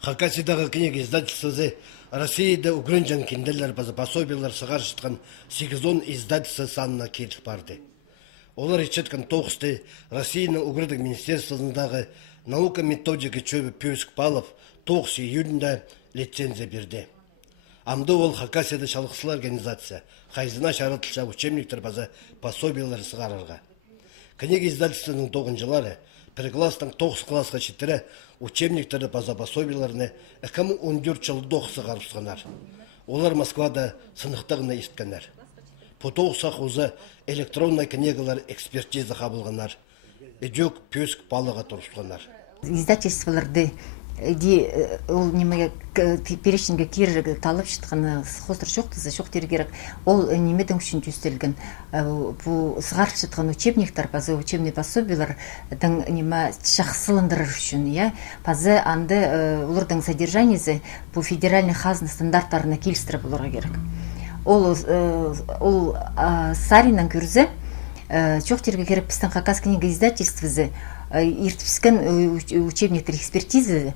Хакасидағы книга издательствосы Россияда украинжан кинделер пособиялар сығар шытқан 8-10 издательство санына келіп барды. Олар ечеткан тоқысты Россияның Угрыдық министерствосындағы наука методика чөбі Пөсік Палов 9 июльінде лицензия берді. Амды ол Хакасияда шалықсылар организация хайзына шаратылша учебниктер пособиялар сығарырға. Книга издательствоның 9-жылары класстың 9 классқа четірі учебниктерді пособияларыны 2014 жылы сығарып сығанар. Олар Москвада сынықтығына есткенер. Потоқ сақузы электронный книгалар экспертиза қабылғанар. Эдек Пөсік Палыға тұрысқанар. Издательстволарды ол немеге перечинге кир талып шыққаны хостыр жоқ дер керек. Ол немеден үшін жүстелген бұл сығарып шыққан учебниктер, базы учебный пособиялар неме шақсылындырыр үшін, базы анды олардың содержаниесі бұл федеральный хазна стандарттарына келістіріп оларға керек. Ол Саринан көрзі жоқ терге керек біздің Хакас книга издательствосы ертіпскен учебниктер экспертизы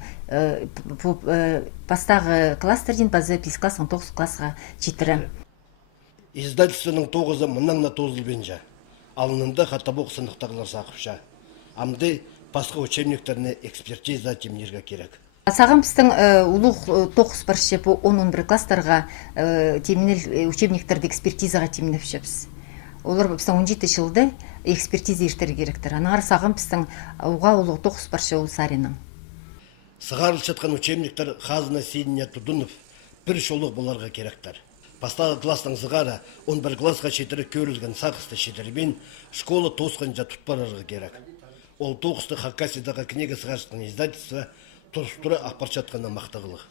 пастағы кластерден базы 5 классың 9 классқа жетірі. Издательствоның 9-ы мұнаңна тозылбенжа. Алынында қатабоқ сынықтағылар сақыпша. Амды пасқа учебниктеріне экспертиза темнерге керек. Сағын біздің ұлық 9 баршы 10-11 класстарға темінел учебниктерді экспертизаға темінеп шепсіз. Олар біздің 17 жылды экспертиза ештері керектір. Анағар сағын біздің ұға ұлық 9 баршы ол Саринның. Сығарыл жатқан учебниктер Хазына Сейдіне Тудынов бір шолық боларға керектір. Пастағы класстың зығара 11 классқа шетірі көрілген сақысты шетірімен школа тосқанжа тұтпарарға керек. Ол 9-ты Хакасиядағы книга сығаршытқан издательство тұрыстыры ақпарчатқаны мақтығылық.